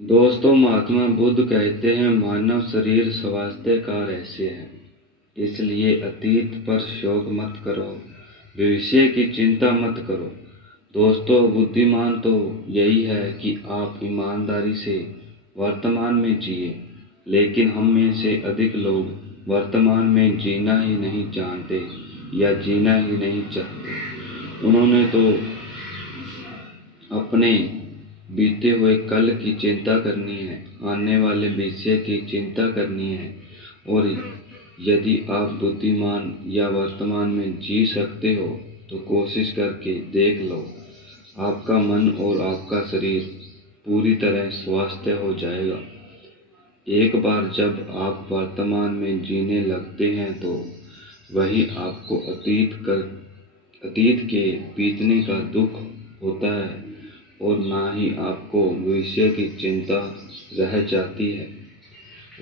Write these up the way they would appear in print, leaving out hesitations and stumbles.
दोस्तों, महात्मा बुद्ध कहते हैं मानव शरीर स्वास्थ्य का रहस्य है। इसलिए अतीत पर शोक मत करो, भविष्य की चिंता मत करो। दोस्तों, बुद्धिमान तो यही है कि आप ईमानदारी से वर्तमान में जिए, लेकिन हम में से अधिक लोग वर्तमान में जीना ही नहीं जानते या जीना ही नहीं चाहते। उन्होंने तो अपने बीते हुए कल की चिंता करनी है, आने वाले भविष्य की चिंता करनी है। और यदि आप बुद्धिमान या वर्तमान में जी सकते हो तो कोशिश करके देख लो, आपका मन और आपका शरीर पूरी तरह स्वस्थ हो जाएगा। एक बार जब आप वर्तमान में जीने लगते हैं तो वही आपको अतीत के बीतने का दुख होता है और ना ही आपको भविष्य की चिंता रह जाती है।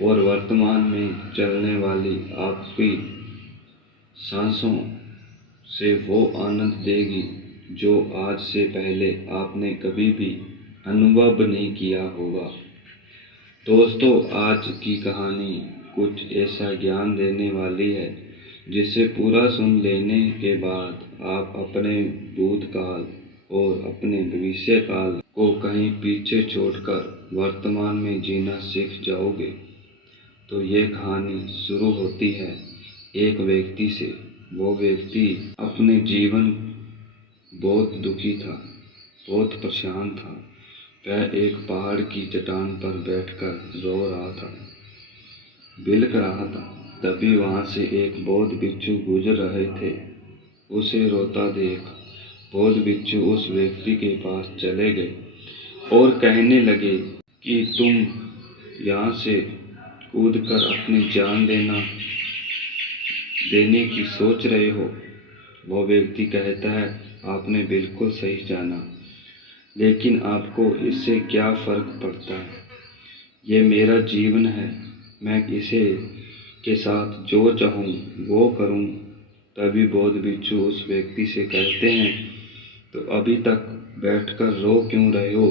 और वर्तमान में चलने वाली आपकी सांसों से वो आनंद देगी जो आज से पहले आपने कभी भी अनुभव नहीं किया होगा। दोस्तों, आज की कहानी कुछ ऐसा ज्ञान देने वाली है जिसे पूरा सुन लेने के बाद आप अपने भूतकाल और अपने भविष्य काल को कहीं पीछे छोड़कर वर्तमान में जीना सीख जाओगे। तो ये कहानी शुरू होती है एक व्यक्ति से। वो व्यक्ति अपने जीवन बहुत दुखी था, बहुत परेशान था। वह एक पहाड़ की चट्टान पर बैठकर रो रहा था, बिलख रहा था। तभी वहां से एक बौद्ध भिक्षु गुजर रहे थे। उसे रोता देख बौद्ध भिक्षु उस व्यक्ति के पास चले गए और कहने लगे कि तुम यहाँ से कूदकर अपनी जान देने की सोच रहे हो। वो व्यक्ति कहता है, आपने बिल्कुल सही जाना, लेकिन आपको इससे क्या फर्क पड़ता है? ये मेरा जीवन है, मैं इसे के साथ जो चाहूँ वो करूँ। तभी बौद्ध भिक्षु उस व्यक्ति से कहते हैं, तो अभी तक बैठकर रो क्यों रहे हो?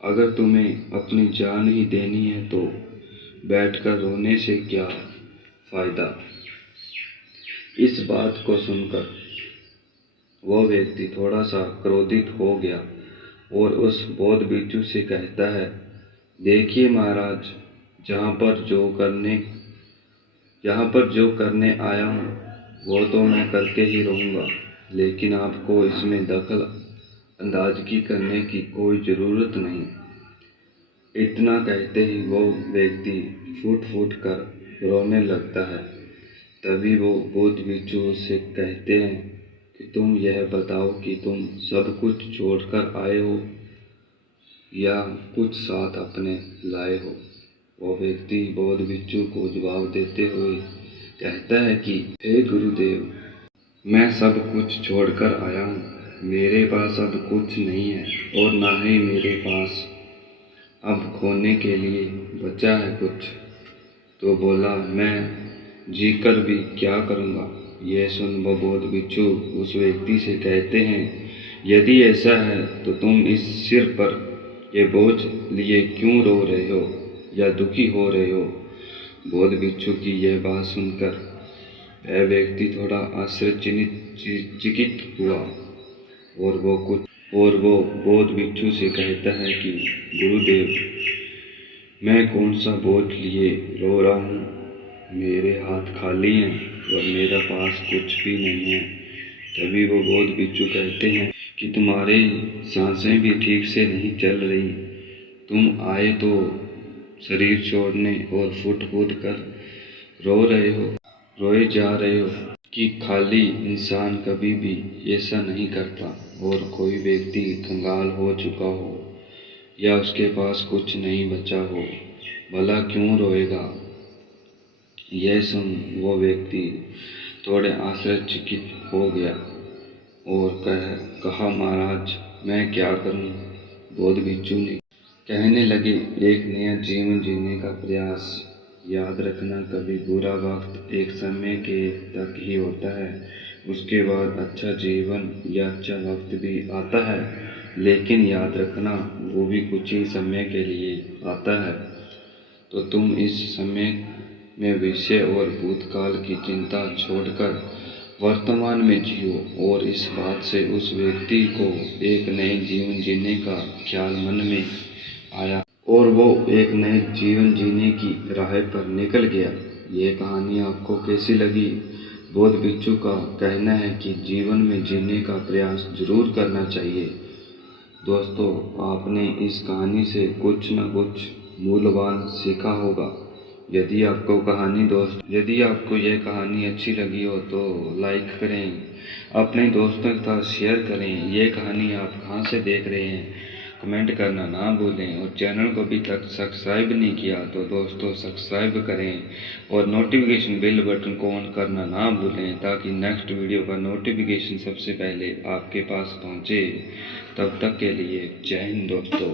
अगर तुम्हें अपनी जान ही देनी है तो बैठकर रोने से क्या फायदा? इस बात को सुनकर वो व्यक्ति थोड़ा सा क्रोधित हो गया और उस बौद्ध भिक्षु से कहता है, देखिए महाराज, यहाँ पर जो करने आया हूँ वो तो मैं करके ही रहूँगा, लेकिन आपको इसमें दखल अंदाजगी करने की कोई ज़रूरत नहीं। इतना कहते ही वो व्यक्ति फूट फूट कर रोने लगता है। तभी वो बौद्ध भिक्षु उससे कहते हैं कि तुम यह बताओ कि तुम सब कुछ छोड़कर आए हो या कुछ साथ अपने लाए हो? वो व्यक्ति बौद्ध भिक्षु को जवाब देते हुए कहता है कि हे गुरुदेव, मैं सब कुछ छोड़कर आया हूँ। मेरे पास अब कुछ नहीं है और ना ही मेरे पास अब खोने के लिए बचा है कुछ। तो बोला, मैं जीकर भी क्या करूँगा? यह सुन वो बौद्ध भिक्षु उस व्यक्ति से कहते हैं, यदि ऐसा है तो तुम इस सिर पर ये बोझ लिए क्यों रो रहे हो या दुखी हो रहे हो? बौद्ध भिक्षु की यह बात सुनकर वह व्यक्ति थोड़ा आश्चर्यचकित हुआ और वो बौद्ध भिक्षु से कहता है कि गुरुदेव, मैं कौन सा बोझ लिए रो रहा हूँ? मेरे हाथ खाली हैं और मेरा पास कुछ भी नहीं है। तभी वो बौद्ध भिक्षु कहते हैं कि तुम्हारी सांसें भी ठीक से नहीं चल रही। तुम आए तो शरीर छोड़ने और फुट फुट कर रोए जा रहे हो कि खाली इंसान कभी भी ऐसा नहीं करता। और कोई व्यक्ति कंगाल हो चुका हो या उसके पास कुछ नहीं बचा हो, भला क्यों रोएगा? यह सुन वो व्यक्ति थोड़े आश्चर्यचकित हो गया और कहा, महाराज, मैं क्या करूं? बौद्ध भिक्षु ने कहने लगे, एक नया जीवन जीने का प्रयास। याद रखना, कभी बुरा वक्त एक समय के तक ही होता है, उसके बाद अच्छा जीवन या अच्छा वक्त भी आता है। लेकिन याद रखना वो भी कुछ ही समय के लिए आता है। तो तुम इस समय में भविष्य और भूतकाल की चिंता छोड़कर वर्तमान में जियो और इस बात से उस व्यक्ति को एक नए जीवन जीने का ख्याल मन में आया और वो एक नए जीवन जीने की राह पर निकल गया। ये कहानी आपको कैसी लगी? बौद्ध भिक्षु का कहना है कि जीवन में जीने का प्रयास जरूर करना चाहिए। दोस्तों, आपने इस कहानी से कुछ न कुछ मूल्यवान सीखा होगा। यदि आपको यह कहानी अच्छी लगी हो तो लाइक करें, अपने दोस्तों के साथ शेयर करें। ये कहानी आप कहाँ से देख रहे हैं कमेंट करना ना भूलें, और चैनल को अभी तक सब्सक्राइब नहीं किया तो दोस्तों सब्सक्राइब करें और नोटिफिकेशन बेल बटन को ऑन करना ना भूलें ताकि नेक्स्ट वीडियो का नोटिफिकेशन सबसे पहले आपके पास पहुँचे। तब तक के लिए जय हिंद दोस्तों।